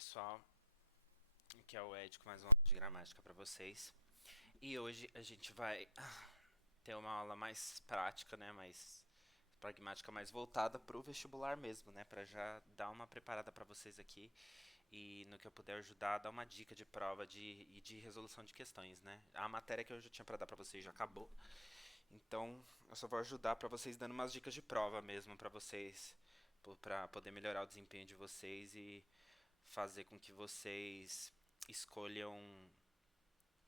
pessoal, aqui é o Ed com mais uma aula de gramática para vocês. E hoje a gente vai ter uma aula mais prática, né, mais pragmática, mais voltada para o vestibular mesmo, né, para já dar uma preparada para vocês aqui e no que eu puder ajudar, dar uma dica de prova e de resolução de questões, né. A matéria que eu já tinha para dar para vocês já acabou, então eu só vou ajudar para vocês dando umas dicas de prova mesmo para vocês, para poder melhorar o desempenho de vocês e fazer com que vocês escolham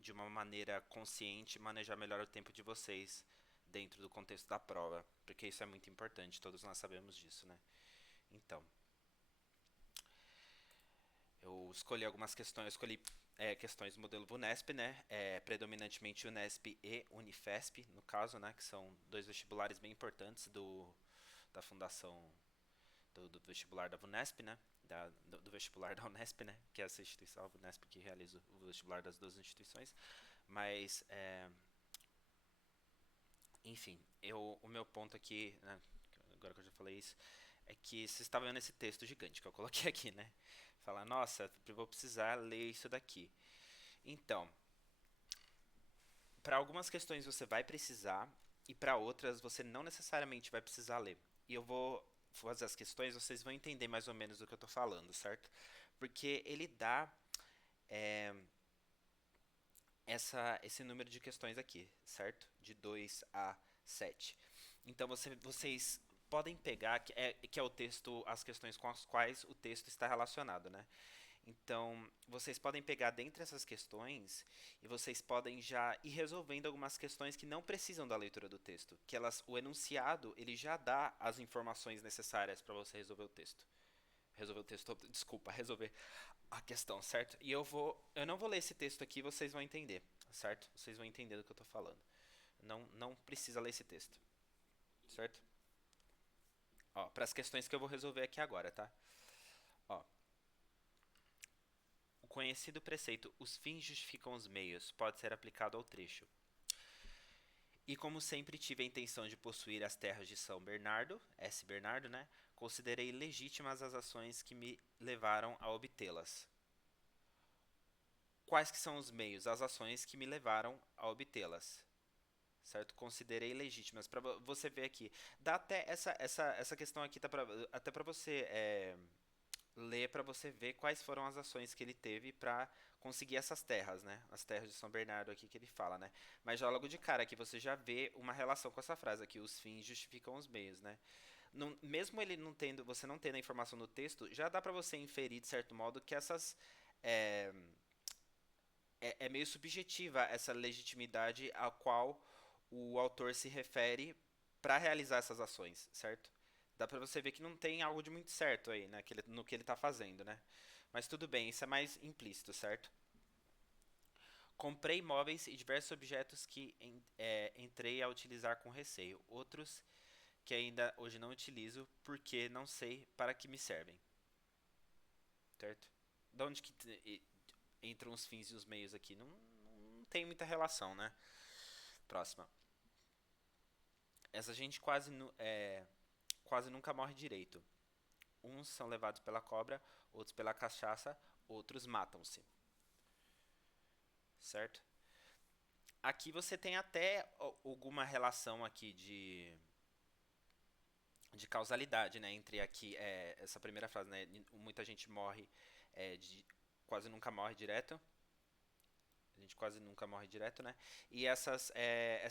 de uma maneira consciente manejar melhor o tempo de vocês dentro do contexto da prova, porque isso é muito importante, todos nós sabemos disso, né? Então, eu escolhi algumas questões, eu escolhi questões do modelo VUNESP, né? Predominantemente UNESP e Unifesp, no caso, né? Que são dois vestibulares bem importantes da fundação do vestibular da VUNESP, né? Do vestibular da Unesp, né? Que é essa instituição, a VUNESP, que realiza o vestibular das duas instituições. Mas, enfim, o meu ponto aqui, né, agora que eu já falei isso, é que você estava vendo esse texto gigante que eu coloquei aqui, né? Falar, nossa, eu vou precisar ler isso daqui. Então, para algumas questões você vai precisar e para outras você não necessariamente vai precisar ler. E eu vou fazer as questões, vocês vão entender mais ou menos do que eu estou falando, certo? Porque ele dá é, esse número de questões aqui, certo? De 2 a 7. Então vocês podem pegar, que é o texto, as questões com as quais o texto está relacionado, né? Então, vocês podem pegar dentre essas questões e vocês podem já ir resolvendo algumas questões que não precisam da leitura do texto, que o enunciado, ele já dá as informações necessárias para você resolver o texto, desculpa, resolver a questão, certo? E eu não vou ler esse texto aqui, vocês vão entender, certo? Vocês vão entender do que eu tô falando. Não precisa ler esse texto, certo? Ó, para as questões que eu vou resolver aqui agora, tá? Ó, o conhecido preceito "os fins justificam os meios" pode ser aplicado ao trecho. E como sempre tive a intenção de possuir as terras de São Bernardo, S. Bernardo, né? Considerei legítimas as ações que me levaram a obtê-las. Quais que são os meios, as ações que me levaram a obtê-las? Certo? Considerei legítimas. Para você ver aqui, dá até essa questão aqui, até para você ler, para você ver quais foram as ações que ele teve para conseguir essas terras, né? As terras de São Bernardo aqui que ele fala, né? Mas já logo de cara aqui você já vê uma relação com essa frase aqui, os fins justificam os meios, né? Não, mesmo ele não tendo, você não tendo a informação no texto, já dá para você inferir de certo modo que essas é, é meio subjetiva essa legitimidade a qual o autor se refere para realizar essas ações, certo? Dá pra você ver que não tem algo de muito certo aí, né, no que ele tá fazendo, né? Mas tudo bem, isso é mais implícito, certo? Comprei móveis e diversos objetos que entrei a utilizar com receio. Outros que ainda hoje não utilizo porque não sei para que me servem, certo? De onde que entram os fins e os meios aqui? Não tem muita relação, né? Próxima. Essa gente quase nunca morre direito. Uns são levados pela cobra, outros pela cachaça, outros matam-se. Certo? Aqui você tem até alguma relação aqui de causalidade, né? Entre aqui essa primeira frase, né? Muita gente morre, quase nunca morre direto. A gente quase nunca morre direto, né? E essa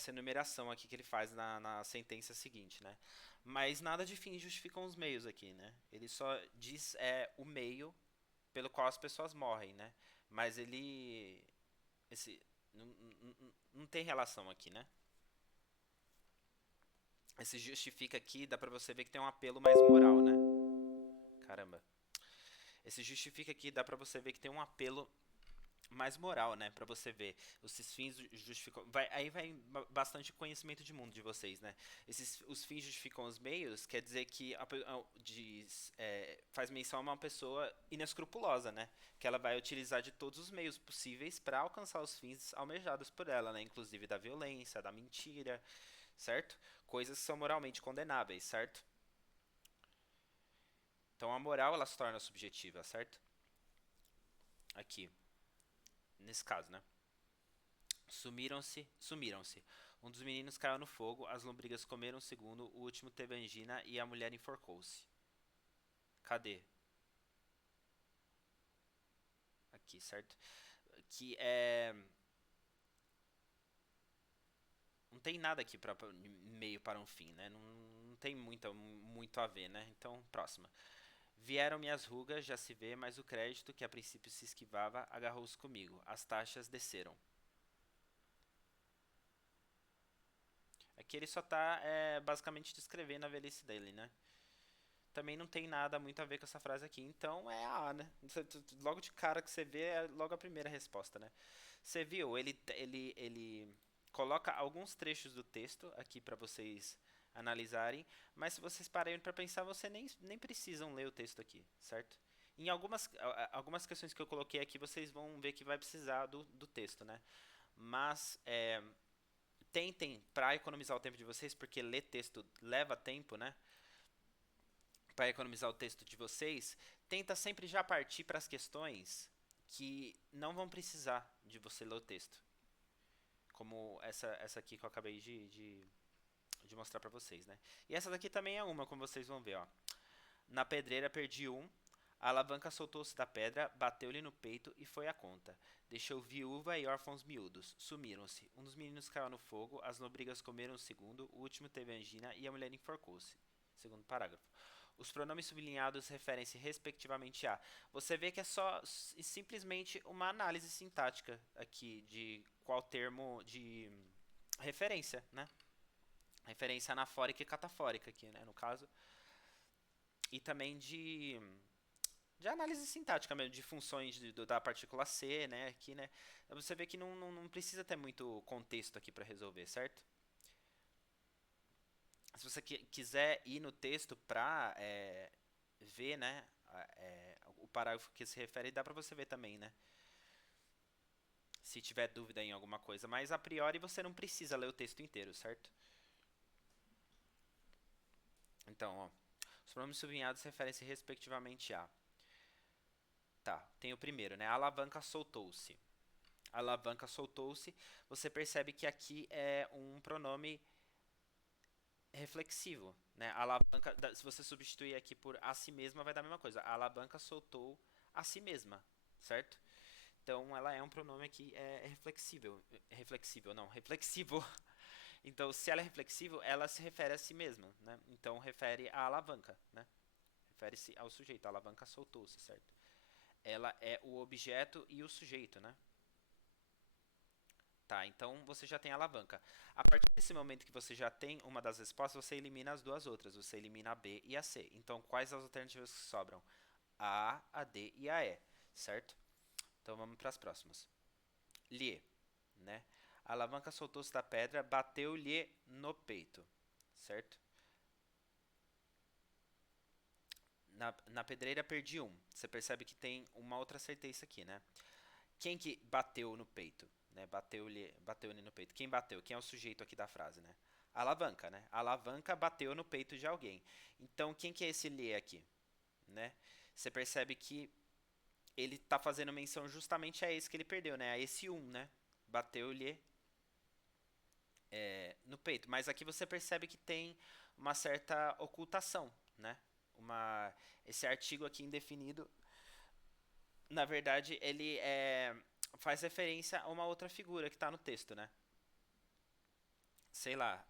enumeração aqui que ele faz na sentença seguinte, né? Mas nada de fins justificam os meios aqui, né? Ele só diz o meio pelo qual as pessoas morrem, né? Mas ele. Esse, não tem relação aqui, né? Esse justifica aqui, dá pra você ver que tem um apelo mais moral, né? Caramba. Esse justifica aqui, dá pra você ver que tem um apelo mais moral, né? Pra você ver. Esses fins justificam. Aí vai bastante conhecimento de mundo de vocês, né? Os fins justificam os meios, quer dizer que faz menção a uma pessoa inescrupulosa, né? Que ela vai utilizar de todos os meios possíveis para alcançar os fins almejados por ela, né? Inclusive da violência, da mentira, certo? Coisas que são moralmente condenáveis, certo? Então a moral ela se torna subjetiva, certo? aqui, nesse caso, né? Sumiram-se. Um dos meninos caiu no fogo, as lombrigas comeram o segundo, o último teve angina e a mulher enforcou-se. Cadê? Aqui, certo? Que é. Não tem nada aqui para meio para um fim, né? Não tem muito a ver, né? Então, próxima. Vieram minhas rugas, já se vê, mas o crédito, que a princípio se esquivava, agarrou-se comigo. As taxas desceram. Aqui ele só tá basicamente descrevendo a velhice dele, né? Também não tem nada muito a ver com essa frase aqui. Então é A, né? Logo de cara que você vê é logo a primeira resposta, né? Você viu? Ele coloca alguns trechos do texto aqui para vocês analisarem, mas se vocês pararem para pensar, você nem precisam ler o texto aqui, certo? Em algumas questões que eu coloquei aqui, vocês vão ver que vai precisar do texto, né? Mas tentem, para economizar o tempo de vocês, porque ler texto leva tempo, né? Para economizar o texto de vocês, tenta sempre já partir para as questões que não vão precisar de você ler o texto. Como essa aqui que eu acabei de mostrar para vocês, né? E essa daqui também é uma, como vocês vão ver, ó. Na pedreira perdi um, a alavanca soltou-se da pedra, bateu-lhe no peito e foi a conta. Deixou viúva e órfãos miúdos. Sumiram-se. Um dos meninos caiu no fogo, as lombrigas comeram o segundo, o último teve angina e a mulher enforcou-se. Segundo parágrafo. Os pronomes sublinhados referem-se respectivamente a. Você vê que é só simplesmente uma análise sintática aqui de qual termo de referência, né? Referência anafórica e catafórica aqui, né, no caso. E também de análise sintática mesmo, de funções da partícula C, né, aqui, né. Você vê que não precisa ter muito contexto aqui para resolver, certo? Se você quiser ir no texto para ver, né, o parágrafo que se refere, dá para você ver também, né, se tiver dúvida em alguma coisa. Mas a priori você não precisa ler o texto inteiro, certo? Então, ó, os pronomes sublinhados referem-se respectivamente a. Tá, tem o primeiro, né? A alavanca soltou-se. A alavanca soltou-se. Você percebe que aqui é um pronome reflexivo, né? A alavanca, se você substituir aqui por a si mesma, vai dar a mesma coisa. A alavanca soltou a si mesma, certo? Então ela é um pronome aqui reflexível, reflexível não, reflexivo. Então se ela é reflexivo, ela se refere a si mesma, né? Então refere à alavanca, né? Refere-se ao sujeito. A alavanca soltou-se, certo? Ela é o objeto e o sujeito, né? Tá, então você já tem a alavanca. A partir desse momento que você já tem uma das respostas, você elimina as duas outras. Você elimina a B e a C. Então, quais as alternativas que sobram? A D e a E, certo? Então, vamos para as próximas. Lhe, né? A alavanca soltou-se da pedra, bateu-lhe no peito, certo? Na pedreira perdi um. Você percebe que tem uma outra certeza aqui, né? Quem que bateu no peito? Né? Bateu-lhe no peito. Quem bateu? Quem é o sujeito aqui da frase, né? A alavanca, né? A alavanca bateu no peito de alguém. Então, quem que é esse lhe aqui? Né? Você percebe que ele está fazendo menção justamente a esse que ele perdeu, né? A esse um, né? Bateu-lhe no peito. Mas aqui você percebe que tem uma certa ocultação, né? Esse artigo aqui indefinido, na verdade, ele faz referência a uma outra figura que está no texto, né? Sei lá,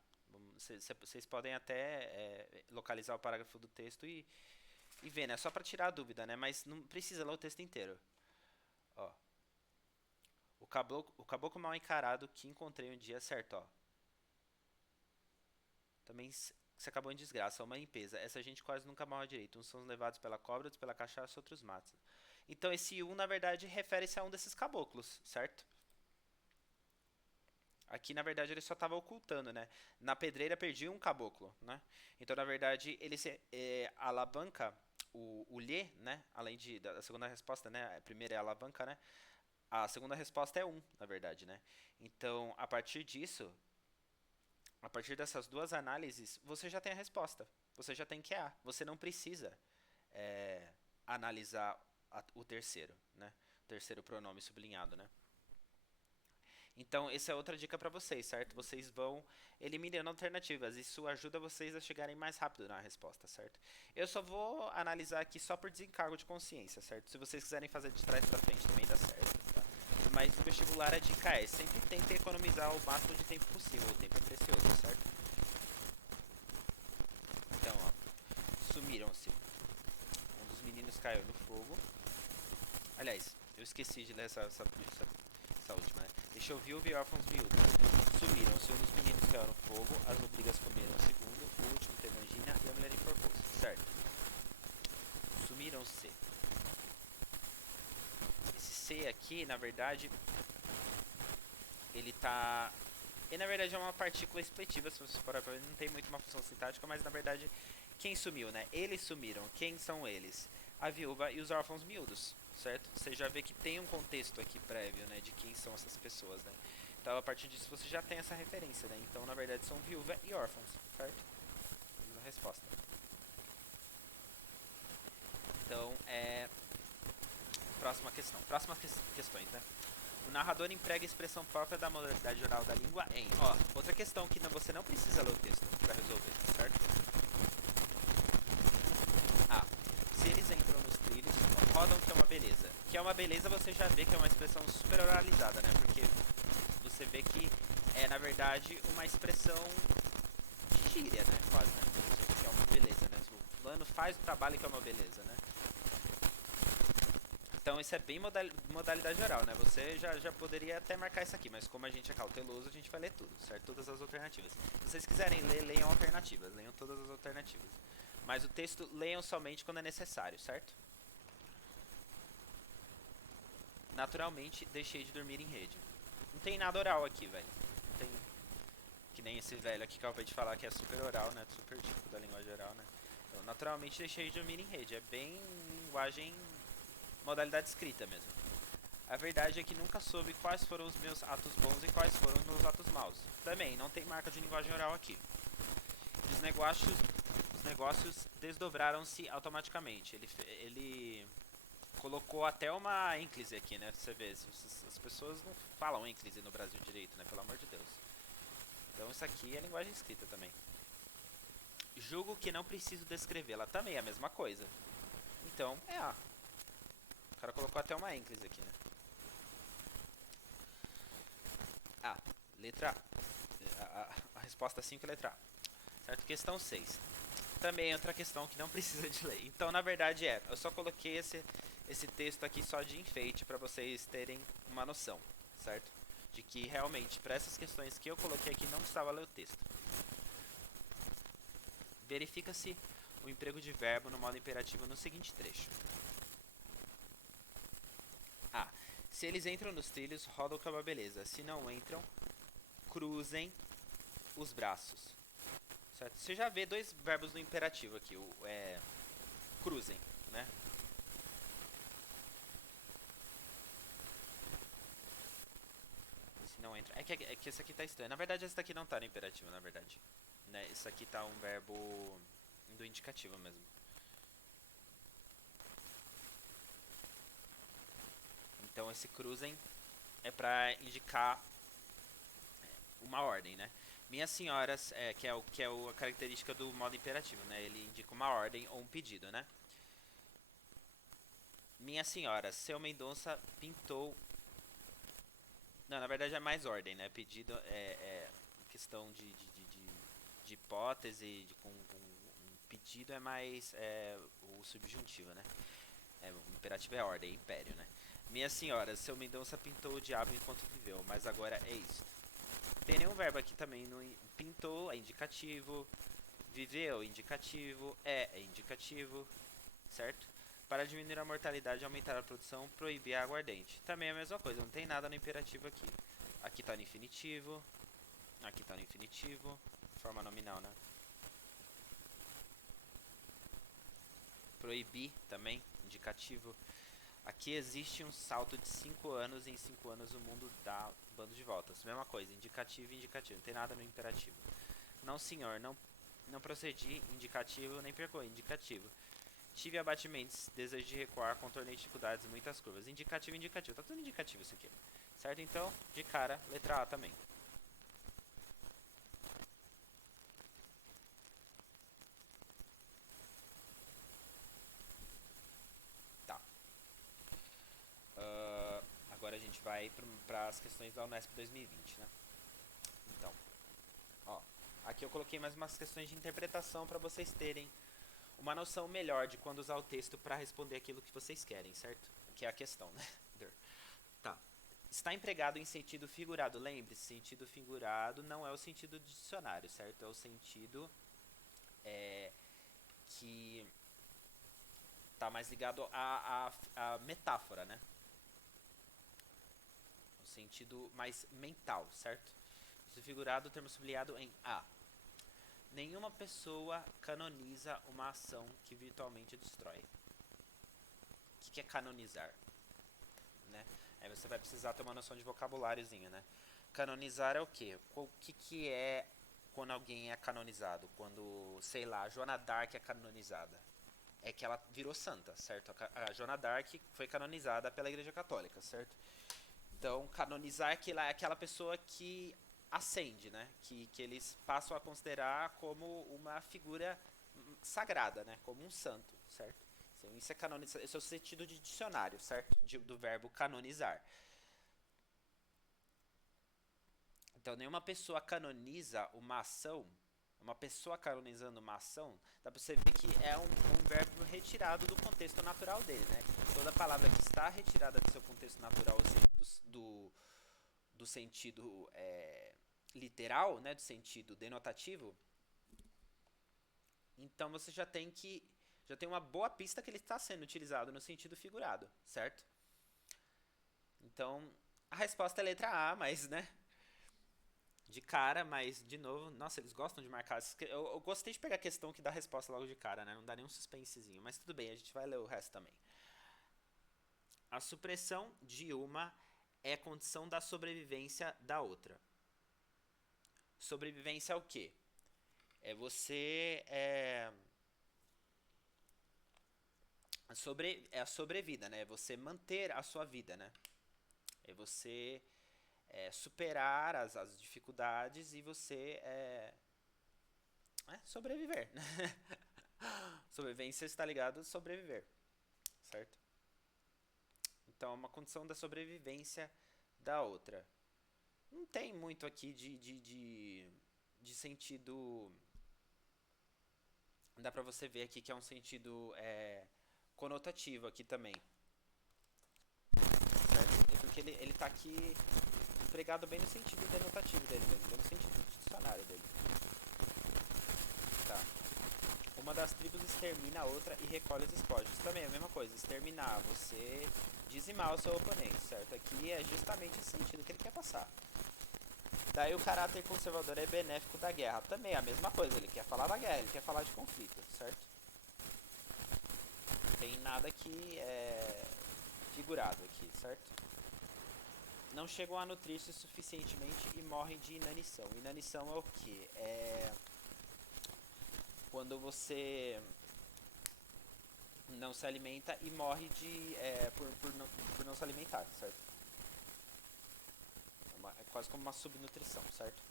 vocês podem até localizar o parágrafo do texto e ver, né? Só para tirar a dúvida, né? Mas não precisa ler o texto inteiro. Ó, o caboclo mal encarado que encontrei um dia, certo, ó. Também se acabou em desgraça, uma limpeza. Essa gente quase nunca morre direito. Uns são levados pela cobra, outros pela cachaça, outros matam. Então esse um, na verdade, refere-se a um desses caboclos, certo? Aqui, na verdade, ele só estava ocultando, né? Na pedreira perdi um caboclo, né? Então, na verdade, ele se alavanca o lhe, né? Além da segunda resposta, né? A primeira é a alavanca, né? A segunda resposta é um, na verdade, né? Então, a partir disso, a partir dessas duas análises, você já tem a resposta. Você já tem QA. Você não precisa analisar o terceiro, né? terceiro pronome sublinhado, né? Então, essa é outra dica para vocês, certo? Vocês vão eliminando alternativas. Isso ajuda vocês a chegarem mais rápido na resposta, certo? Eu só vou analisar aqui só por desencargo de consciência, certo? Se vocês quiserem fazer de trás para frente também dá certo, tá? Mas no vestibular a dica é sempre tentem economizar o máximo de tempo possível. O tempo é precioso, certo? Então, ó, sumiram-se. Um dos meninos caiu no fogo. Aliás, eu esqueci de ler essa última, né? Deixou viúva e órfãos viúvos. Sumiram-se, um dos meninos caiu no fogo, as lombrigas comeram o segundo, o último teve angina e a mulher enforcou-se. Certo. Sumiram-se. Esse C aqui, na verdade, ele tá... Ele, na verdade, é uma partícula expletiva, se você parar pra ver, não tem muito uma função sintática, mas, na verdade, quem sumiu, né? Eles sumiram. Quem são eles? A viúva e os órfãos miúdos, certo? Você já vê que tem um contexto aqui prévio, né, de quem são essas pessoas, né? Então, a partir disso, você já tem essa referência, né? Então, na verdade, são viúva e órfãos, certo? A resposta. Então, próxima questão. Próximas questões, né? O narrador emprega a expressão própria da modalidade oral da língua em... Ó, outra questão que você não precisa ler o texto para resolver, certo? Ah, se eles entram nos trilhos, rodam que é uma beleza. Que é uma beleza você já vê que é uma expressão super oralizada, né? Porque você vê que é, na verdade, uma expressão de gíria, né? Quase, né? Que é uma beleza, né? O fulano faz o trabalho que é uma beleza, né? Então isso é bem modalidade oral, né? Você já poderia até marcar isso aqui, mas como a gente é cauteloso, a gente vai ler tudo, certo? Todas as alternativas. Se vocês quiserem ler, leiam alternativas, leiam todas as alternativas. Mas o texto leiam somente quando é necessário, certo? Naturalmente, deixei de dormir em rede. Não tem nada oral aqui, velho. Não tem... Que nem esse velho aqui que eu acabei de falar que é super oral, né? Super típico da linguagem oral, né? Então, naturalmente, deixei de dormir em rede. É bem linguagem... modalidade escrita mesmo. A verdade é que nunca soube quais foram os meus atos bons e quais foram os meus atos maus. Também, não tem marca de linguagem oral aqui. Os negócios desdobraram-se automaticamente. Ele colocou até uma ênclise aqui, né? Você vê, as pessoas não falam ênclise no Brasil direito, né? Pelo amor de Deus. Então isso aqui é linguagem escrita também. Julgo que não preciso descrevê-la. Também é a mesma coisa. Então, o cara colocou até uma ênclise aqui, né? A. Letra A. A resposta 5 é letra A. Certo? Questão 6. Também é outra questão que não precisa de ler. Então, na verdade, eu só coloquei esse texto aqui só de enfeite para vocês terem uma noção, certo? De que realmente, para essas questões que eu coloquei aqui, não precisava ler o texto. Verifica-se o emprego de verbo no modo imperativo no seguinte trecho. A. Se eles entram nos trilhos, rodam com uma beleza. Se não entram, cruzem os braços. Certo? Você já vê dois verbos no imperativo aqui. Cruzem, né? Se não entra. É que esse aqui tá estranho. Na verdade, esse daqui não tá no imperativo, na verdade. Né? Esse aqui tá um verbo do indicativo mesmo. Então esse cruzem é para indicar uma ordem, né? Minhas senhoras, que é a característica do modo imperativo, né? Ele indica uma ordem ou um pedido, né? Minha senhora, seu Mendonça pintou... Não, na verdade é mais ordem, né? Pedido é questão de hipótese, com um pedido é mais o subjuntivo, né? O imperativo é ordem, é império, né? Minha senhora, seu Mendonça pintou o diabo enquanto viveu, mas agora é isso. Tem nenhum verbo aqui também. Pintou é indicativo, viveu indicativo, é indicativo, certo? Para diminuir a mortalidade e aumentar a produção, proibir a aguardente. Também é a mesma coisa, não tem nada no imperativo aqui. Aqui está no infinitivo, aqui está no infinitivo, forma nominal, né? Proibir também, indicativo. Aqui existe um salto de 5 anos e em 5 anos o mundo dá bando de voltas. Mesma coisa, indicativo e indicativo, não tem nada no imperativo. Não senhor, não procedi, indicativo, nem percorri, indicativo. Tive abatimentos, desejo de recuar, contornei dificuldades, muitas curvas. Indicativo, indicativo. Tá tudo indicativo isso aqui. Certo? Então, de cara, letra A também. Tá. Agora a gente vai para as questões da Unesp 2020, né? Então, ó, aqui eu coloquei mais umas questões de interpretação para vocês terem uma noção melhor de quando usar o texto para responder aquilo que vocês querem, certo? Que é a questão, né? Tá. Está empregado em sentido figurado. Lembre-se, sentido figurado não é o sentido do dicionário, certo? É o sentido que está mais ligado à metáfora, né? O sentido mais mental, certo? Sentido figurado, termo sublinhado em A. Nenhuma pessoa canoniza uma ação que virtualmente destrói. O que é canonizar? Né? Aí você vai precisar ter uma noção de vocabuláriozinho, né? Canonizar é o quê? O que é quando alguém é canonizado? Quando, sei lá, a Joana d'Arc é canonizada. É que ela virou santa, certo? A Joana d'Arc foi canonizada pela Igreja Católica, certo? Então, canonizar é aquela pessoa que ascende, né? Que eles passam a considerar como uma figura sagrada, né? Como um santo, certo? Então, isso é canonizar, esse é o sentido de dicionário, certo? Do verbo canonizar. Então, nenhuma pessoa canoniza uma ação. Uma pessoa canonizando uma ação, dá pra você ver que é um verbo retirado do contexto natural dele, né? Toda palavra que está retirada do seu contexto natural, ou seja, do sentido literal, né? Do sentido denotativo, então você já tem uma boa pista que ele está sendo utilizado no sentido figurado, certo? Então, a resposta é letra A, mas, né? De cara, mas, de novo, nossa, eles gostam de marcar. Eu gostei de pegar a questão que dá a resposta logo de cara, né? Não dá nenhum suspensezinho, mas tudo bem, a gente vai ler o resto também. A supressão de uma é condição da sobrevivência da outra. Sobrevivência é o quê? É você. É a sobrevida, né? É você manter a sua vida, né? É você superar as dificuldades e você sobreviver. Sobrevivência está ligado a sobreviver, certo? Então é uma condição da sobrevivência da outra. Não tem muito aqui de sentido. Dá pra você ver aqui que é um sentido conotativo aqui também. Certo? É porque ele tá aqui empregado bem no sentido denotativo dele mesmo, bem no sentido do dicionário dele. Tá. Uma das tribos extermina a outra e recolhe os espólios. Também é a mesma coisa, exterminar, você dizimar o seu oponente, certo? Aqui é justamente esse sentido que ele quer passar. Daí o caráter conservador é benéfico da guerra. Também é a mesma coisa, ele quer falar da guerra, ele quer falar de conflito, certo? Não tem nada que é figurado aqui, certo? Não chegam a nutrir-se suficientemente e morrem de inanição. Inanição é o que? É quando você não se alimenta e morre por não se alimentar, certo? É quase como uma subnutrição, certo?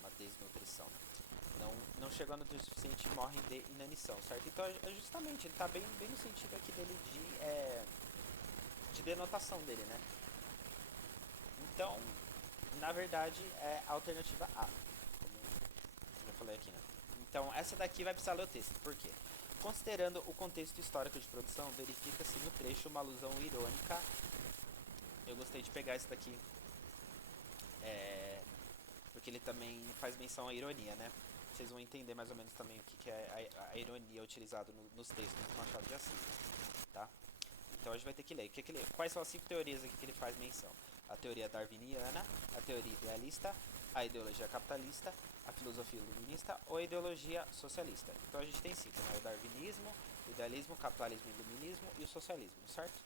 Uma desnutrição. Não chegando a nutrir o suficiente e morrem de inanição, certo? Então justamente, ele está bem no sentido aqui dele de denotação dele, né? Então, na verdade, é a alternativa A, como eu já falei aqui, né? Então, essa daqui vai precisar ler o texto. Por quê? Considerando o contexto histórico de produção, verifica-se no trecho uma alusão irônica. Eu gostei de pegar esse daqui, porque ele também faz menção à ironia, né? Vocês vão entender mais ou menos também o que é a ironia utilizada nos textos do Machado de Assis, tá? Então a gente vai ter que ler. Quais são as 5 teorias aqui que ele faz menção? A teoria darwiniana, a teoria idealista, a ideologia capitalista, a filosofia iluminista ou a ideologia socialista. Então a gente tem 5, né? O darwinismo, o idealismo, o capitalismo, o iluminismo e o socialismo, certo?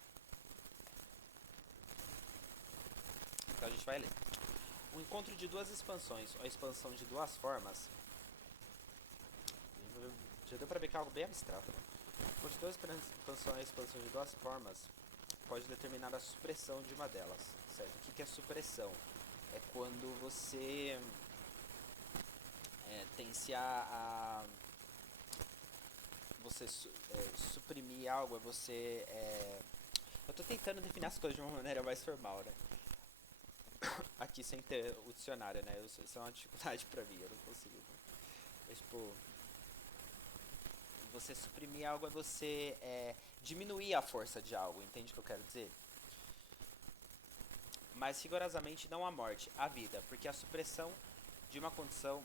Então a gente vai ler. O encontro de duas expansões, ou a expansão de duas formas, que é algo bem abstrato, né? Multidão de expansões de duas formas pode determinar a supressão de uma delas, certo? O que é supressão? É quando você tem-se a você suprimir algo, é você... eu tô tentando definir as coisas de uma maneira mais formal, né? Aqui sem ter o dicionário, né? Isso é uma dificuldade pra mim, eu não consigo. Mas, tipo, você suprimir algo é você diminuir a força de algo, entende o que eu quero dizer? Mas rigorosamente não a morte, a vida, porque a supressão de uma condição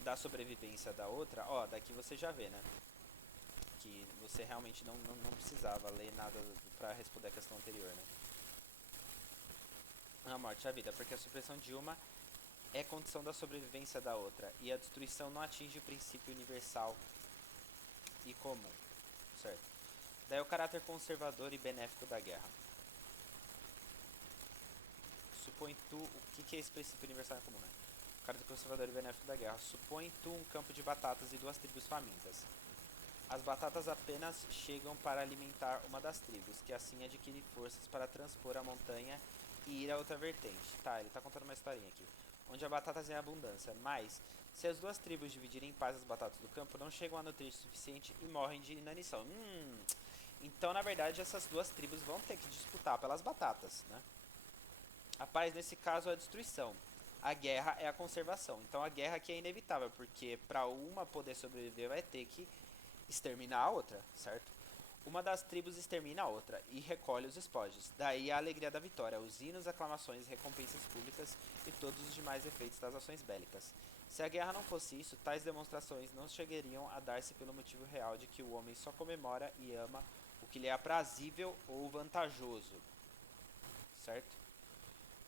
da sobrevivência da outra, ó, daqui você já vê, né? Que você realmente não precisava ler nada pra responder a questão anterior, né? A morte, a vida, porque a supressão de uma é condição da sobrevivência da outra, e a destruição não atinge o princípio universal e comum, certo? Daí o caráter conservador e benéfico da guerra. Supõe tu, o que é esse princípio universal e comum, né? O caráter conservador e benéfico da guerra. Supõe tu um campo de batatas e duas tribos famintas. As batatas apenas chegam para alimentar uma das tribos, que assim adquire forças para transpor a montanha e ir a outra vertente. Tá, ele tá contando uma historinha aqui. Onde há batatas em abundância, mas se as duas tribos dividirem em paz as batatas do campo, não chegam a nutrir o suficiente e morrem de inanição. Então, na verdade, essas duas tribos vão ter que disputar pelas batatas, né? A paz, nesse caso, é a destruição. A guerra é a conservação. Então, a guerra aqui é inevitável, porque para uma poder sobreviver, vai ter que exterminar a outra, certo? Uma das tribos extermina a outra e recolhe os espojos. Daí a alegria da vitória, os hinos, aclamações, recompensas públicas e todos os demais efeitos das ações bélicas. Se a guerra não fosse isso, tais demonstrações não chegariam a dar-se pelo motivo real de que o homem só comemora e ama o que lhe é aprazível ou vantajoso, certo?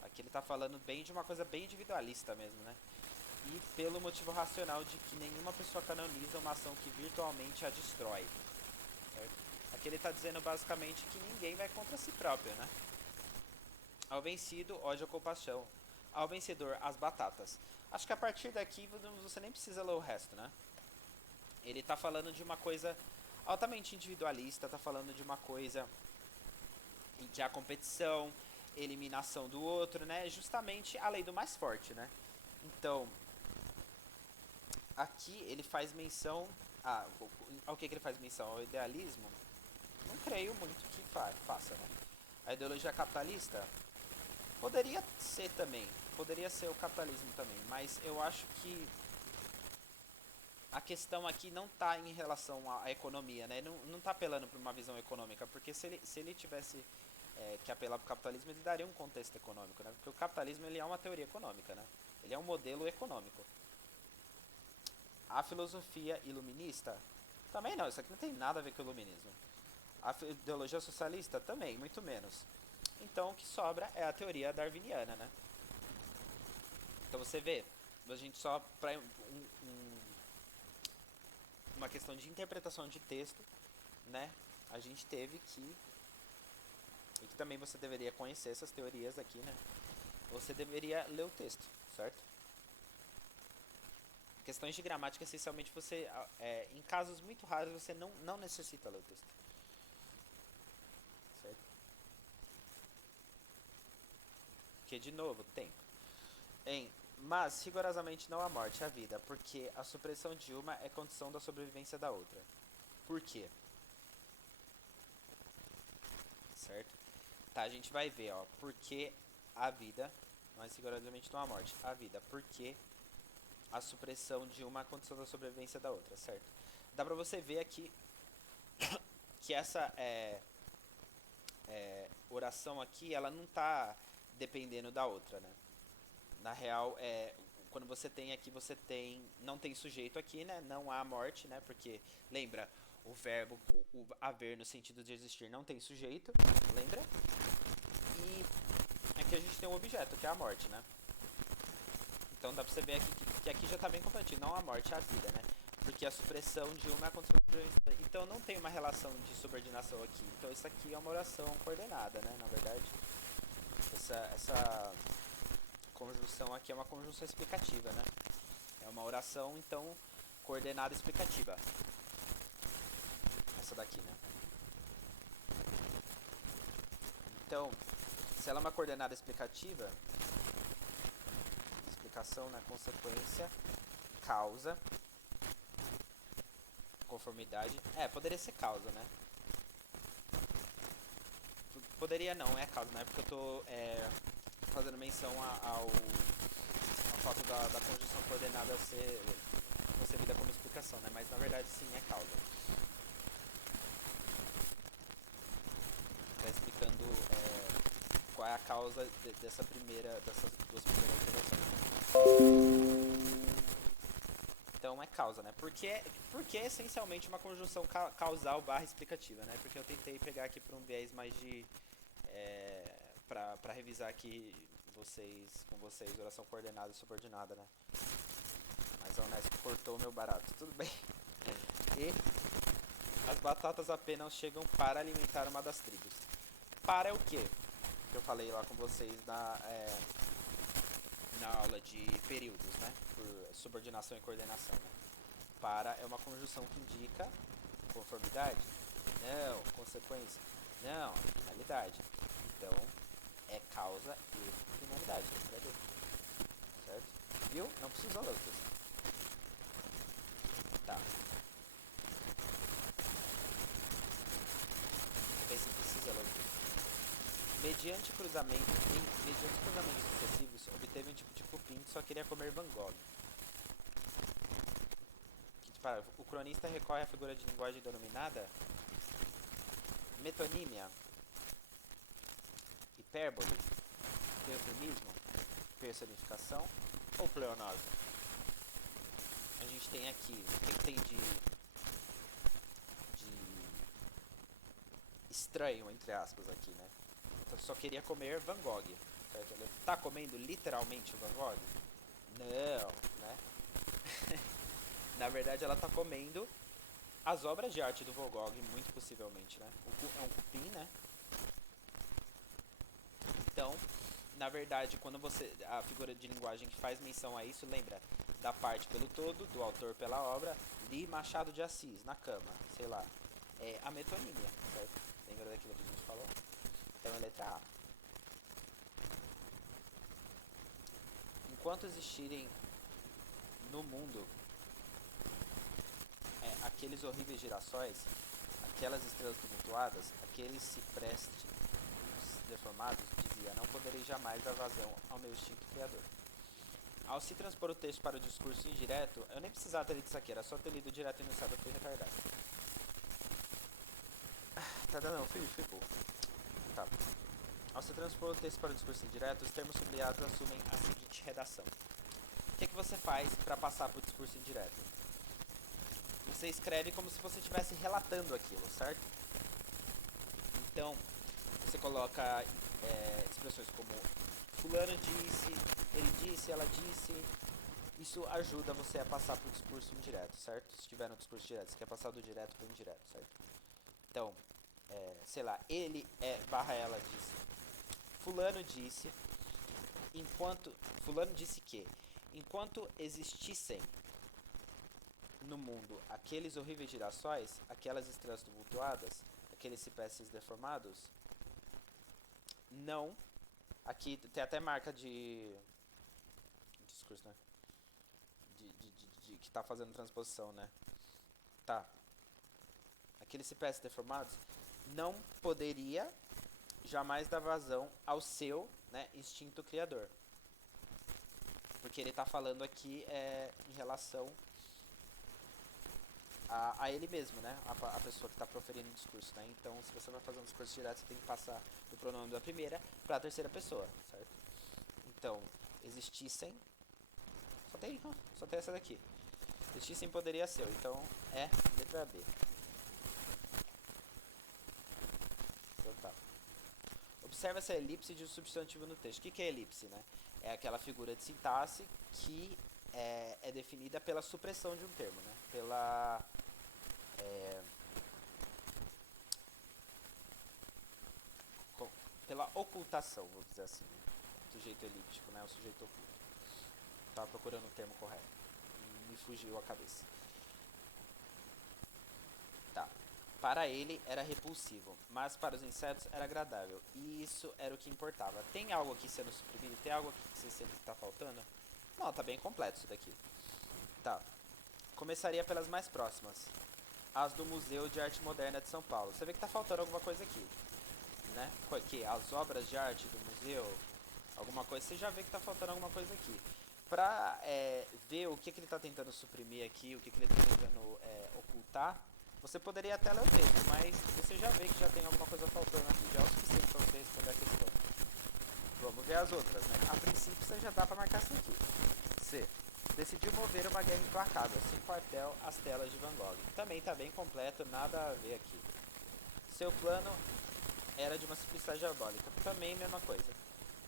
Aqui ele está falando bem de uma coisa bem individualista mesmo, né? E pelo motivo racional de que nenhuma pessoa canoniza uma ação que virtualmente a destrói, certo? Aqui ele está dizendo basicamente que ninguém vai contra si próprio, né? Ao vencido, ódio ou compaixão. Ao vencedor, as batatas. Acho que a partir daqui você nem precisa ler o resto, né? Ele está falando de uma coisa altamente individualista, está falando de uma coisa em que há competição, eliminação do outro, né? Justamente a lei do mais forte, né? Então, aqui ele faz menção ao que ele faz menção? Ao idealismo? Não creio muito que faça, né? A ideologia capitalista poderia ser também, poderia ser o capitalismo também, mas eu acho que a questão aqui não está em relação à economia, né? Não está apelando para uma visão econômica, porque se ele tivesse que apelar para o capitalismo, ele daria um contexto econômico, né? Porque o capitalismo ele é uma teoria econômica, né? Ele é um modelo econômico. A filosofia iluminista? Também não, isso aqui não tem nada a ver com o iluminismo. A ideologia socialista? Também, muito menos. Então o que sobra é a teoria darwiniana, né? Então você vê, a gente só para uma questão de interpretação de texto, né? A gente teve que e que também você deveria conhecer essas teorias aqui, né? Você deveria ler o texto, certo? Questões de gramática, essencialmente, você, em casos muito raros, você não necessita ler o texto, certo? Porque, de novo, tempo. Mas, rigorosamente, não a morte, a vida, porque a supressão de uma é condição da sobrevivência da outra. Por quê? Certo? Tá, a gente vai ver, ó, porque a vida, mas rigorosamente não a morte, a vida, porque a supressão de uma é condição da sobrevivência da outra, certo? Dá pra você ver aqui que essa oração aqui, ela não tá dependendo da outra, né? Na real, quando você tem aqui, você tem, não tem sujeito aqui, né? Não há morte, né? Porque, lembra, o verbo, o haver no sentido de existir não tem sujeito, lembra? E aqui a gente tem um objeto, que é a morte, né? Então dá pra você ver aqui que aqui já tá bem completinho, não a morte, a vida, né? Porque a supressão de uma é a condição de sobrevivência. Então não tem uma relação de subordinação aqui. Então isso aqui é uma oração coordenada, né? Na verdade, essa conjunção aqui é uma conjunção explicativa, né? É uma oração, então, coordenada explicativa. aqui, né? Então, se ela é uma coordenada explicativa, explicação, né? Consequência, causa, conformidade. Poderia ser causa, né? Poderia não, é causa, né? Porque eu tô fazendo menção ao fato da conjunção coordenada ser concebida como explicação, né? Mas na verdade sim, é causa. Está explicando qual é a causa dessas duas primeiras operações. Então é causa, né? Porque é essencialmente uma conjunção causal barra explicativa, né? Porque eu tentei pegar aqui por um viés mais de... pra revisar aqui com vocês, oração coordenada e subordinada, né? Mas a Unesco cortou o meu barato, tudo bem. E as batatas apenas chegam para alimentar uma das tribos. Para é o quê? Que eu falei lá com vocês na aula de períodos, né? Por subordinação e coordenação, né? Para é uma conjunção que indica conformidade? Não. Consequência? Não. Finalidade. Então, é causa e finalidade. Certo? Viu? Não precisou ler o texto. Tá. Vê se precisa ler o texto. Mediante cruzamentos sucessivos, obteve um tipo de cupim que só queria comer Van Gogh. O cronista recorre à figura de linguagem denominada metonímia, hipérbole, eufemismo, personificação ou pleonasmo. A gente tem aqui, o que tem de estranho, entre aspas, aqui, né? Então só queria comer Van Gogh, certo? Ele tá comendo literalmente o Van Gogh? Não, né? Na verdade ela tá comendo as obras de arte do Van Gogh, muito possivelmente, né? É um cupim, né? Então, na verdade, quando a figura de linguagem que faz menção a isso, lembra da parte pelo todo, do autor pela obra, li Machado de Assis, na cama, sei lá. É a metonímia, certo? Lembra daquilo que a gente falou? Então é a letra A. Enquanto existirem no mundo aqueles horríveis girassóis, aquelas estrelas tumultuadas, aqueles ciprestes deformados, dizia, não poderei jamais dar vazão ao meu instinto criador. Ao se transpor o texto para o discurso indireto, eu nem precisava ter lido isso aqui, era só ter lido direto e enunciado, eu fui retardado. Tá dando, fui bom. Tá. Ao se transpor o texto para o discurso indireto, os termos sublinhados assumem a seguinte redação. O que você faz para passar para o discurso indireto? Você escreve como se você estivesse relatando aquilo, certo? Então, você coloca expressões como fulano disse, ele disse, ela disse. Isso ajuda você a passar para o discurso indireto, certo? Se tiver no discurso direto, você quer passar do direto para o indireto, certo? Então, sei lá, ele barra ela disse. Fulano disse, fulano disse que, enquanto existissem no mundo aqueles horríveis girassóis, aquelas estrelas tumultuadas, aqueles ciprestes deformados, não, aqui tem até marca de discurso, né? Que tá fazendo transposição, né? Tá. Aqueles ciprestes deformados não poderia jamais dar vazão ao seu, né, instinto criador. Porque ele tá falando aqui em relação a ele mesmo, né? A pessoa que está proferindo o discurso, né? Então, se você vai fazer um discurso direto, você tem que passar do pronome da primeira para a terceira pessoa, certo? Então, existissem... Só tem essa daqui. Existissem poderia ser, então é letra B. Então tá. Observa essa elipse de um substantivo no texto. O que é elipse, né? É aquela figura de sintaxe que é definida pela supressão de um termo, né? Pela ocultação, vou dizer assim. Sujeito elíptico, né? O sujeito oculto. Estava procurando o termo correto. Me fugiu a cabeça. Tá. Para ele era repulsivo, mas para os insetos era agradável. E isso era o que importava. Tem algo aqui sendo suprimido? Tem algo aqui que você sente que está faltando? Não, tá bem completo isso daqui. Tá. Começaria pelas mais próximas. As do Museu de Arte Moderna de São Paulo. Você vê que tá faltando alguma coisa aqui, né? Que as obras de arte do museu, alguma coisa, você já vê que tá faltando alguma coisa aqui. Pra ver o que ele tá tentando suprimir aqui, o que ele tá tentando ocultar, você poderia até ler o texto, mas você já vê que já tem alguma coisa faltando aqui, já é o suficiente para você responder a questão. Vamos ver as outras, né? A princípio você já dá para marcar isso aqui. C. Decidiu mover uma guerra implacável, sem quartel, as telas de Van Gogh. Também está bem completo, nada a ver aqui. Seu plano era de uma simplicidade diabólica. Também mesma coisa.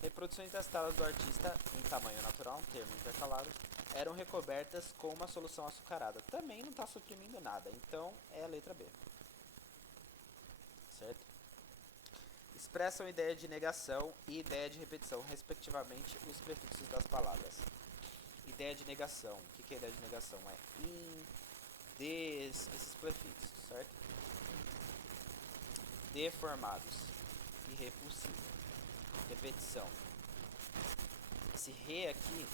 Reproduções das telas do artista, em tamanho natural, um termo intercalado, eram recobertas com uma solução açucarada. Também não está suprimindo nada, então é a letra B. Certo? Expressam ideia de negação e ideia de repetição, respectivamente, os prefixos das palavras. Ideia de negação. O que é ideia de negação? É in, des, esses prefixos, certo? Deformados e repulsivo. Repetição. Esse re aqui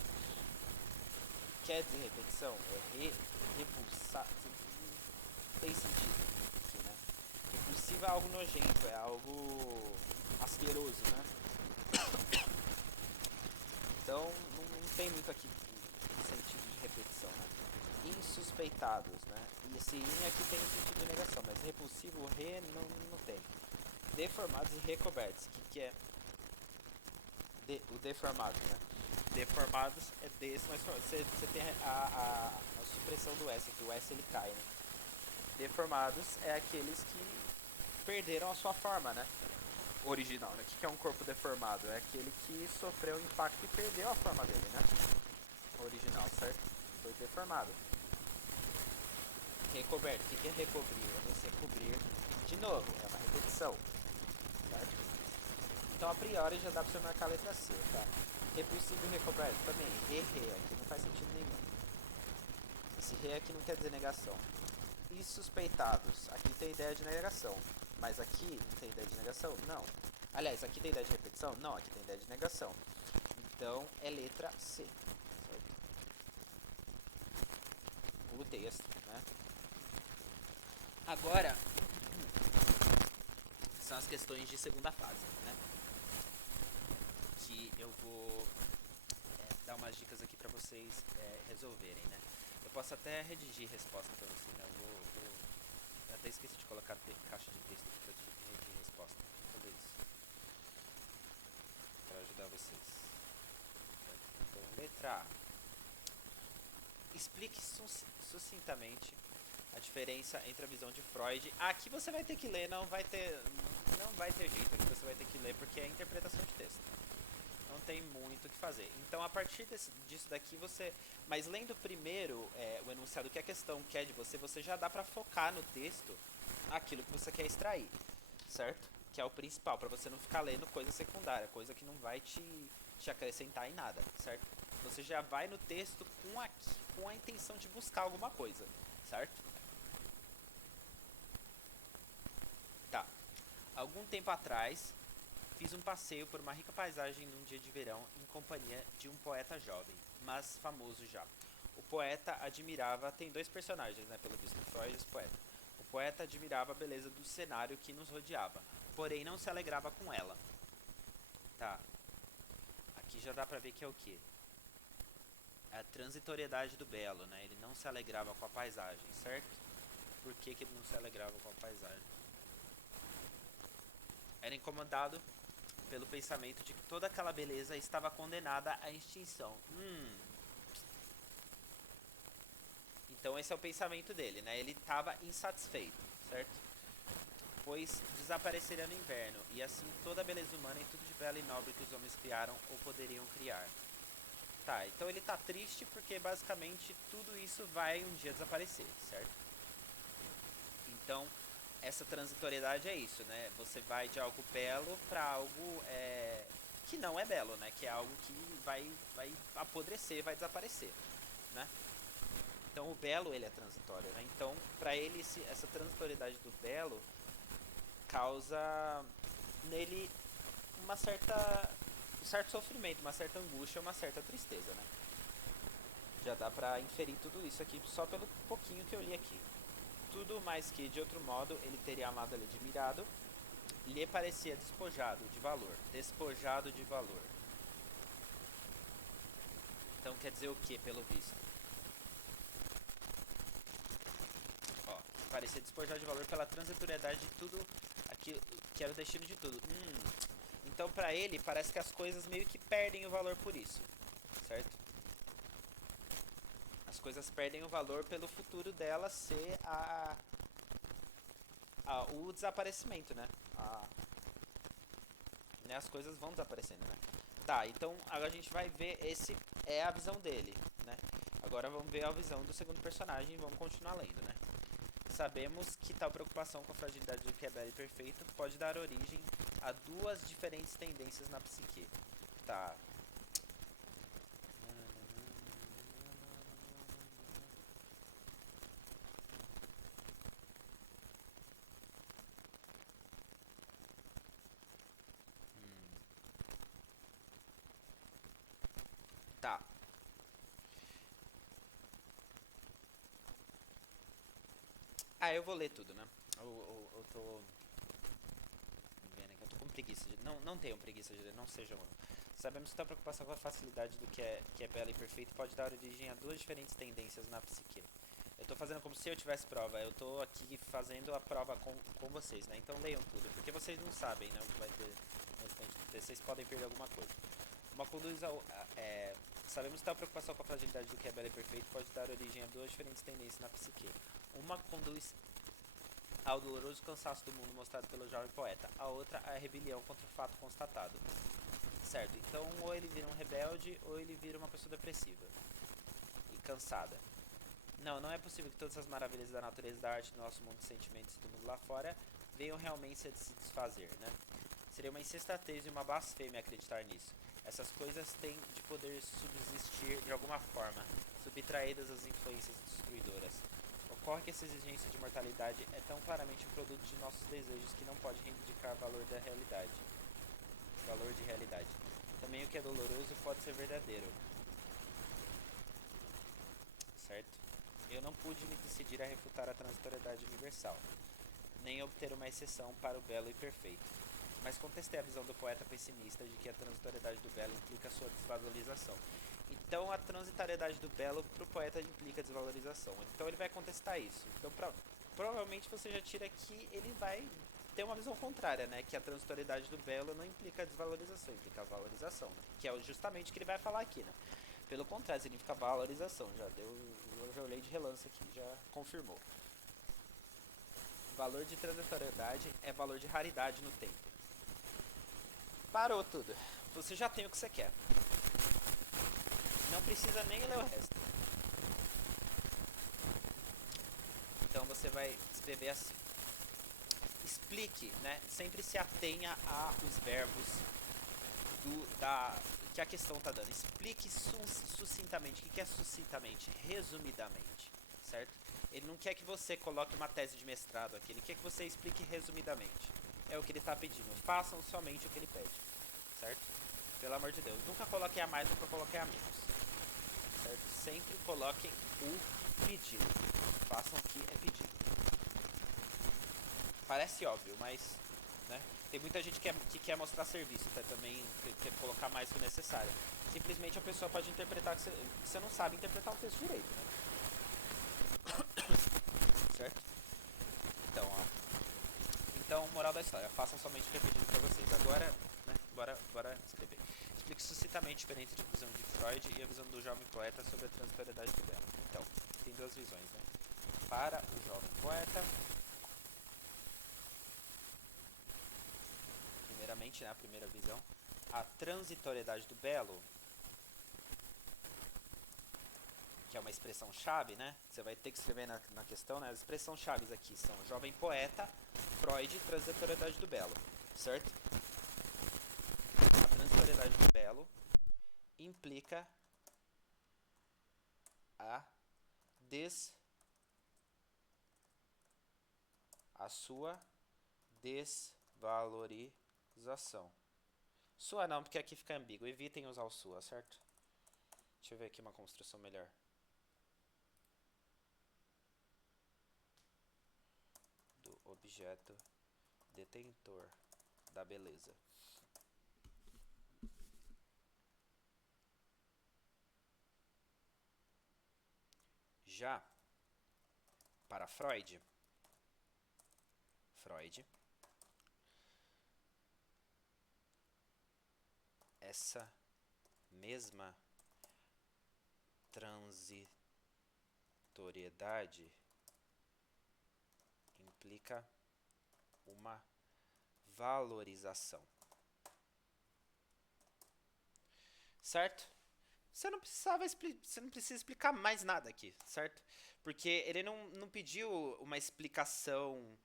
quer dizer repetição? É repulsar. Tem sentido aqui, né? Repulsivo é algo nojento, é algo asqueroso, né? Então não tem muito aqui sentido de repetição, né? Insuspeitados, né? E esse in aqui tem o sentido de negação, mas repulsivo, o re não tem. Deformados e recobertos. O que é o deformado, né? Deformados é desse, mas você tem a supressão do S aqui, o S ele cai, né? Deformados é aqueles que perderam a sua forma, né? Original, né? O que é um corpo deformado? É aquele que sofreu impacto e perdeu a forma dele, né? Original, certo? Foi deformado. Recoberto. O que é recobrir? É você cobrir de novo. É uma repetição. Certo? Então, a priori, já dá pra você marcar a letra C, tá? Repulsivo e recoberto também. Re, aqui não faz sentido nenhum. Esse re aqui não quer dizer negação. E suspeitados. Aqui tem ideia de negação. Mas aqui tem ideia de negação? Não. Aliás, aqui tem ideia de repetição? Não, aqui tem ideia de negação. Então, é letra C. Certo? O texto, né? Agora, são as questões de segunda fase, né? Que eu vou dar umas dicas aqui pra vocês resolverem, né? Eu posso até redigir resposta pra vocês, né? Eu até esqueci de colocar caixa de texto aqui pra redigir resposta. Vou fazer isso pra ajudar vocês. Então, letra A. Explique sucintamente a diferença entre a visão de Freud. Aqui você vai ter que ler, não vai ter jeito, aqui você vai ter que ler porque é interpretação de texto. Não tem muito o que fazer. Então, a partir disso daqui, mas lendo primeiro o enunciado que a questão quer de você, você já dá pra focar no texto aquilo que você quer extrair, certo? Que é o principal, pra você não ficar lendo coisa secundária, coisa que não vai te acrescentar em nada, certo? Você já vai no texto com a intenção de buscar alguma coisa, certo? Tá. Algum tempo atrás, fiz um passeio por uma rica paisagem num dia de verão em companhia de um poeta jovem, mas famoso já. O poeta admirava, tem dois personagens, né, pelo visto, Freud e esse poeta. O poeta admirava a beleza do cenário que nos rodeava, porém não se alegrava com ela. Tá. Aqui já dá pra ver que é o quê? A transitoriedade do belo, né? Ele não se alegrava com a paisagem, certo? Por que ele não se alegrava com a paisagem? Era incomodado pelo pensamento de que toda aquela beleza estava condenada à extinção. Então esse é o pensamento dele, né? Ele estava insatisfeito, certo? Pois desapareceria no inverno, e assim toda a beleza humana e tudo de belo e nobre que os homens criaram ou poderiam criar. Tá, então ele tá triste porque basicamente tudo isso vai um dia desaparecer, certo? Então, essa transitoriedade é isso, né? Você vai de algo belo para algo que não é belo, né? Que é algo que vai apodrecer, vai desaparecer, né? Então o belo ele é transitório, né? Então para ele essa transitoriedade do belo causa nele uma certa um certo sofrimento, uma certa angústia, uma certa tristeza, né? Já dá pra inferir tudo isso aqui só pelo pouquinho que eu li aqui. Tudo mais que, de outro modo, ele teria amado ele admirado, lhe parecia despojado de valor. Despojado de valor. Então quer dizer o que, pelo visto? Ó, parecia despojado de valor pela transitoriedade de tudo aquilo que era o destino de tudo. Então pra ele parece que as coisas meio que perdem o valor por isso, certo? As coisas perdem o valor pelo futuro dela ser o desaparecimento, né? Né? As coisas vão desaparecendo, né? Tá, então agora a gente vai ver, esse é a visão dele, né? Agora vamos ver a visão do segundo personagem e vamos continuar lendo, né? Sabemos que tal preocupação com a fragilidade do que é belo e perfeito pode dar origem a duas diferentes tendências na psique. Tá. Tá. Eu vou ler tudo, né? Eu tô vendo que eu tô com preguiça de... Não tenho preguiça de ler, não sejam... Sabemos que tal preocupação com a facilidade do que é belo e perfeito pode dar origem a duas diferentes tendências na psique. Eu tô fazendo como se eu tivesse prova, eu tô aqui fazendo a prova com vocês, né? Então leiam tudo, porque vocês não sabem, né, o que vai ter no restante do texto, vocês podem perder alguma coisa. Uma conduz ao... sabemos que tal preocupação com a fragilidade do que é belo e perfeito pode dar origem a duas diferentes tendências na psique. Uma conduz ao doloroso cansaço do mundo mostrado pelo jovem poeta, a outra à rebelião contra o fato constatado. Certo, então ou ele vira um rebelde ou ele vira uma pessoa depressiva e cansada. Não é possível que todas as maravilhas da natureza, da arte, do nosso mundo de sentimentos e do mundo lá fora venham realmente a se desfazer, né? Seria uma insensatez e uma blasfêmia acreditar nisso. Essas coisas têm de poder subsistir de alguma forma, subtraídas às influências destruidoras. Ocorre que essa exigência de mortalidade é tão claramente um produto de nossos desejos que não pode reivindicar valor da realidade. Valor de realidade. Também o que é doloroso pode ser verdadeiro. Certo? Eu não pude me decidir a refutar a transitoriedade universal, nem obter uma exceção para o belo e perfeito. Mas contestei a visão do poeta pessimista de que a transitoriedade do belo implica sua desvalorização. Então a transitoriedade do belo para o poeta implica desvalorização. Então ele vai contestar isso. Então provavelmente você já tira que ele vai ter uma visão contrária, né? Que a transitoriedade do belo não implica desvalorização, implica valorização, né? Que é justamente o que ele vai falar aqui, né? Pelo contrário, significa valorização. Eu já olhei de relance aqui, já confirmou. Valor de transitoriedade é valor de raridade no tempo. Parou tudo. Você já tem o que você quer. Não precisa nem ler o resto. Então você vai escrever assim. Explique, né? Sempre se atenha aos verbos que a questão está dando. Explique sucintamente. O que é sucintamente? Resumidamente, certo? Ele não quer que você coloque uma tese de mestrado aqui. Ele quer que você explique resumidamente. É o que ele está pedindo. Façam somente o que ele pede, certo? Pelo amor de Deus. Nunca coloquem a mais, nunca coloquem a menos, certo? Sempre coloquem o pedido. Façam o que é pedido. Parece óbvio, mas, né? Tem muita gente que quer mostrar serviço, tá? Também quer colocar mais que o necessário. Simplesmente a pessoa pode interpretar que você não sabe interpretar o texto direito, né? Certo? Então, moral da história, façam somente o que é pedido pra vocês. Agora, né, bora escrever. Explique sucintamente a diferença entre a visão de Freud e a visão do jovem poeta sobre a transitoriedade do belo. Então, tem duas visões, né? Para o jovem poeta, primeiramente, né, a primeira visão, a transitoriedade do belo, que é uma expressão chave, né? Você vai ter que escrever na questão, né? As expressões chaves aqui são jovem poeta, Freud e transitoriedade do belo, certo? A transitoriedade do belo implica a desvalorização. Sua não, porque aqui fica ambíguo. Evitem usar o sua, certo? Deixa eu ver aqui uma construção melhor. Do objeto detentor da beleza. Já para Freud, essa mesma transitoriedade implica uma valorização. Certo? Você não precisa explicar mais nada aqui, certo? Porque ele não pediu uma explicação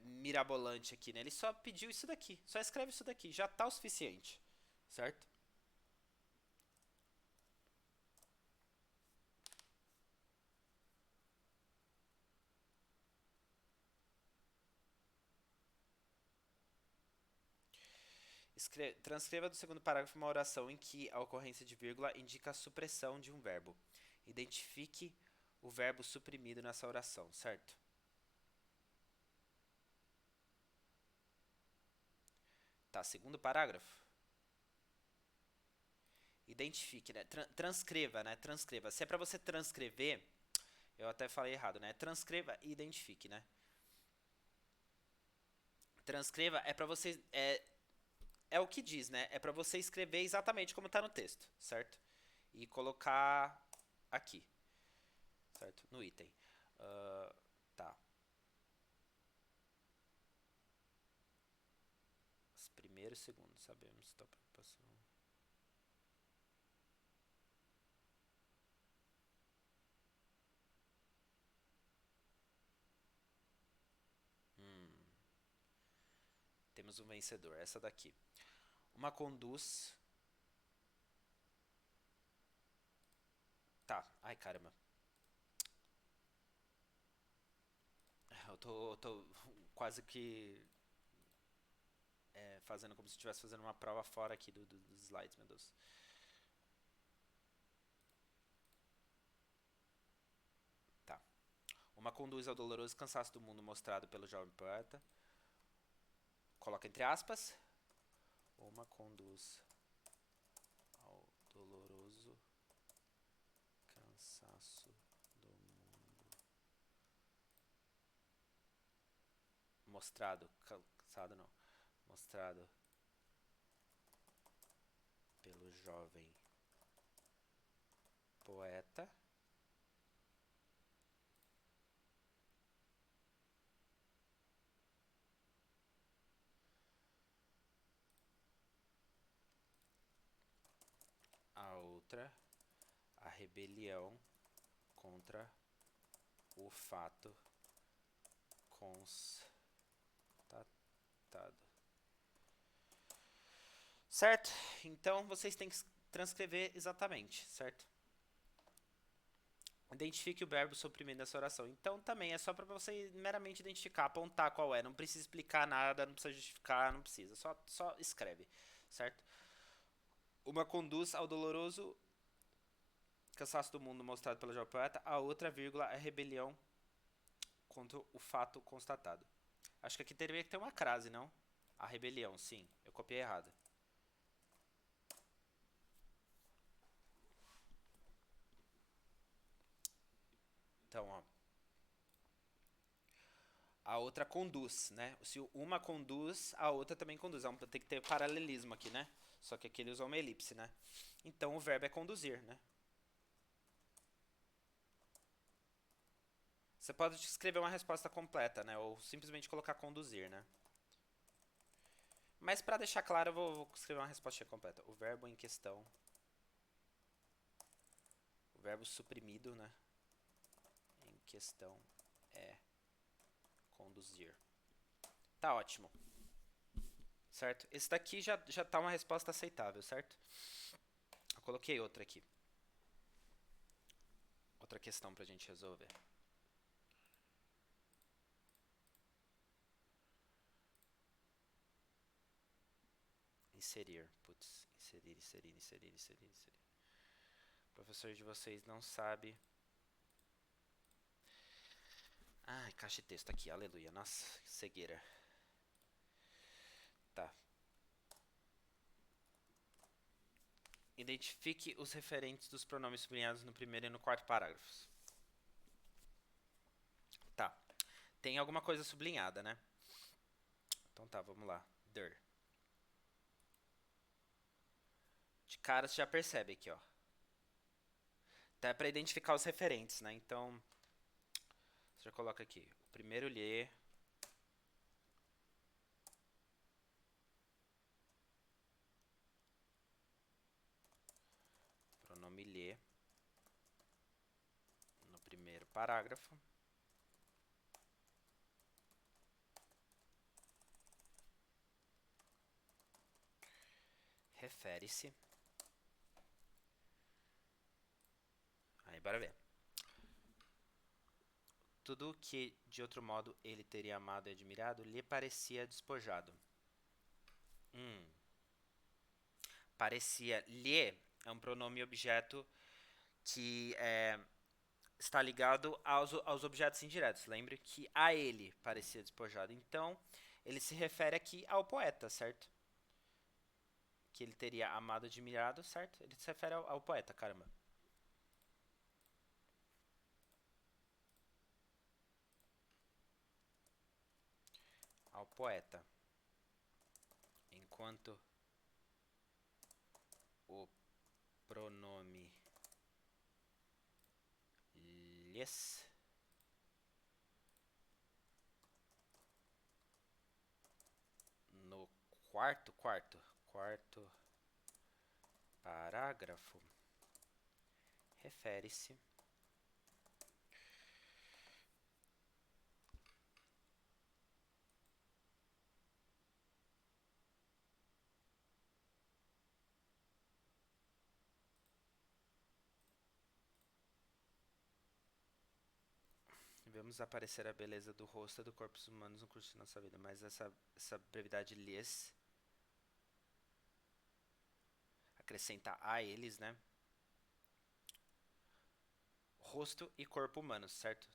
mirabolante aqui, né? Ele só pediu isso daqui, só escreve isso daqui, já tá o suficiente, certo? Transcreva do segundo parágrafo uma oração em que a ocorrência de vírgula indica a supressão de um verbo. Identifique o verbo suprimido nessa oração, certo? Tá, segundo parágrafo. Identifique, né? Transcreva, né? Transcreva. Se é pra você transcrever, eu até falei errado, né? Transcreva e identifique, né? Transcreva é pra você... É o que diz, né? É pra você escrever exatamente como tá no texto, certo? E colocar aqui, certo? No item. Tá. Os primeiros segundos, sabemos da preocupação. Temos um vencedor, essa daqui. Uma conduz... Tá, ai caramba. Eu tô quase que fazendo como se estivesse fazendo uma prova fora aqui dos slides, meu Deus. Tá. Uma conduz ao doloroso cansaço do mundo mostrado pelo jovem poeta. Coloca entre aspas. Uma conduz ao doloroso cansaço do mundo mostrado, cansado não, mostrado pelo jovem poeta. A outra, a rebelião contra o fato constatado. Certo? Então vocês têm que transcrever exatamente, certo? Identifique o verbo suprimido nessa oração. Então também é só para você meramente identificar, apontar qual é. Não precisa explicar nada, não precisa justificar, não precisa. Só escreve, certo? Uma conduz ao doloroso cansaço do mundo mostrado pelo jovem poeta. A outra, vírgula, é rebelião contra o fato constatado. Acho que aqui teria que ter uma crase, não? A rebelião, sim. Eu copiei errado. Então, ó. A outra conduz, né? Se uma conduz, a outra também conduz. Tem que ter paralelismo aqui, né? Só que aqui ele usa uma elipse, né? Então o verbo é conduzir, né? Você pode escrever uma resposta completa, né? Ou simplesmente colocar conduzir, né? Mas para deixar claro, eu vou escrever uma resposta completa. O verbo em questão, o verbo suprimido, né? Em questão é conduzir. Tá ótimo. Certo? Esse daqui já tá uma resposta aceitável, certo? Eu coloquei outra aqui. outra questão pra gente resolver. Inserir. Putz, inserir. O professor de vocês não sabe. Ai, caixa de texto aqui, aleluia. Nossa, cegueira. Tá. Identifique os referentes dos pronomes sublinhados no primeiro e no quarto parágrafos. Tá. Tem alguma coisa sublinhada, né? Então tá, vamos lá. Der. De cara você já percebe aqui, ó. Até para identificar os referentes, né? Então, você já coloca aqui. O primeiro lhe. Pronome lhe. No primeiro parágrafo. Refere-se. Aí, bora ver. Tudo que de outro modo ele teria amado e admirado lhe parecia despojado. Parecia. Lhe é um pronome objeto que está ligado aos objetos indiretos. Lembre que a ele parecia despojado. Então, ele se refere aqui ao poeta, certo? Que ele teria amado e admirado, certo? Ele se refere ao poeta, caramba. Ao poeta. Enquanto o pronome lhes no quarto parágrafo refere-se vemos aparecer a beleza do rosto e do corpo humanos no curso de nossa vida, mas essa brevidade lhes acrescenta a eles, né? Rosto e corpo humanos, certo?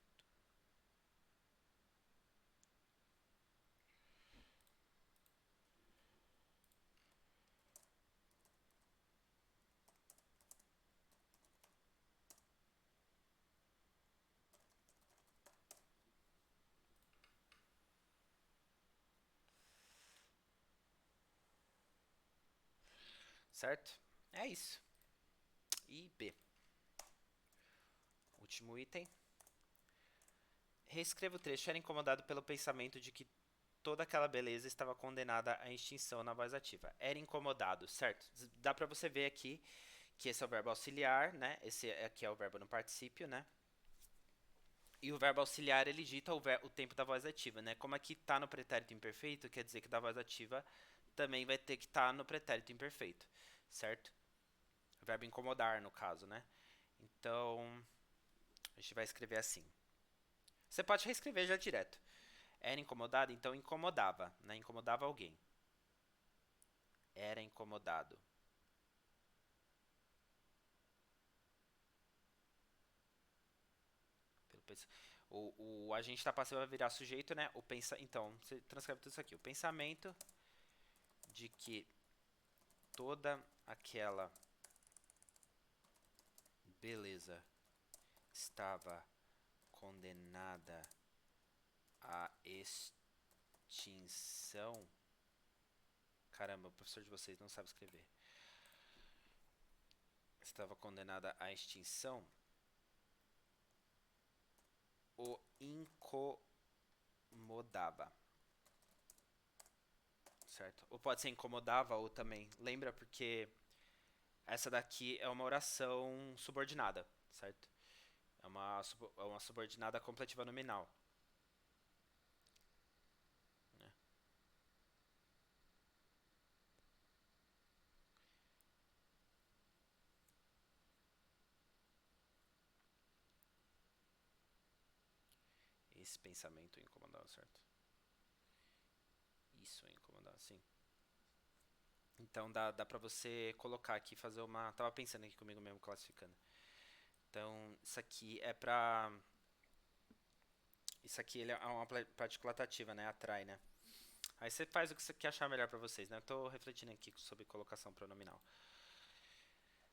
Certo? É isso. E B. Último item. Reescreva o trecho. Era incomodado pelo pensamento de que toda aquela beleza estava condenada à extinção na voz ativa. Era incomodado, certo? Dá pra você ver aqui que esse é o verbo auxiliar, né? Esse aqui é o verbo no particípio, né? E o verbo auxiliar ele dita o tempo da voz ativa, né? Como aqui tá no pretérito imperfeito, quer dizer que da voz ativa também vai ter que estar no pretérito imperfeito, certo? O verbo incomodar, no caso, né? Então, a gente vai escrever assim. Você pode reescrever já direto. Era incomodado, então incomodava, né? Incomodava alguém. Era incomodado. O agente da passiva vai virar sujeito, né? Então, você transcreve tudo isso aqui. O pensamento de que toda aquela beleza estava condenada à extinção. Caramba, o professor de vocês não sabe escrever. Estava condenada à extinção. O incomodava. Certo? Ou pode ser incomodava ou também. Lembra porque essa daqui é uma oração subordinada, certo? É uma subordinada completiva nominal. Né? esse pensamento incomodar, certo? Isso incomodar, sim. Então dá pra você colocar aqui, fazer uma. Tava pensando aqui comigo mesmo, classificando. Então, isso aqui é pra. Isso aqui ele é uma partícula atrativa, né? Atrai, né? Aí você faz o que você quer achar melhor pra vocês, né? Eu tô refletindo aqui sobre colocação pronominal.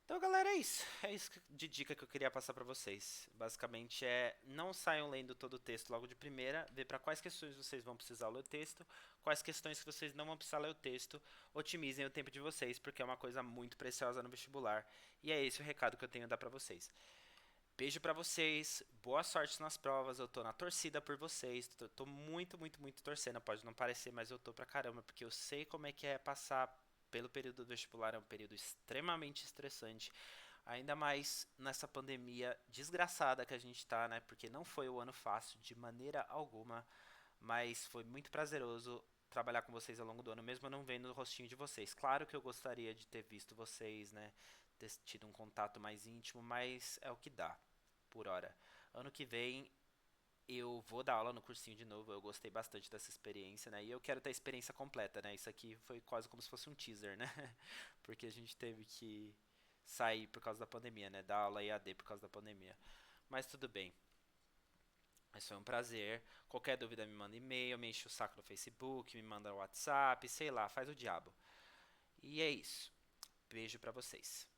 Então, galera, é isso. É isso de dica que eu queria passar pra vocês. Basicamente é não saiam lendo todo o texto logo de primeira, ver para quais questões vocês vão precisar ler o texto, quais questões que vocês não vão precisar ler o texto, otimizem o tempo de vocês, porque é uma coisa muito preciosa no vestibular. E é esse o recado que eu tenho a dar pra vocês. Beijo pra vocês, boa sorte nas provas, eu tô na torcida por vocês, tô muito, muito, muito torcendo, pode não parecer, mas eu tô pra caramba, porque eu sei como é que é passar pelo período do vestibular, é um período extremamente estressante, ainda mais nessa pandemia desgraçada que a gente tá, né, porque não foi o ano fácil de maneira alguma, mas foi muito prazeroso trabalhar com vocês ao longo do ano, mesmo eu não vendo o rostinho de vocês. Claro que eu gostaria de ter visto vocês, né, ter tido um contato mais íntimo, mas é o que dá por hora. Ano que vem eu vou dar aula no cursinho de novo. Eu gostei bastante dessa experiência, né? E eu quero ter a experiência completa, né? Isso aqui foi quase como se fosse um teaser, né? Porque a gente teve que sair por causa da pandemia, né? Dar aula EAD por causa da pandemia. Mas tudo bem. Mas foi um prazer. Qualquer dúvida me manda e-mail, me enche o saco no Facebook, me manda no WhatsApp, sei lá, faz o diabo. E é isso. Beijo pra vocês.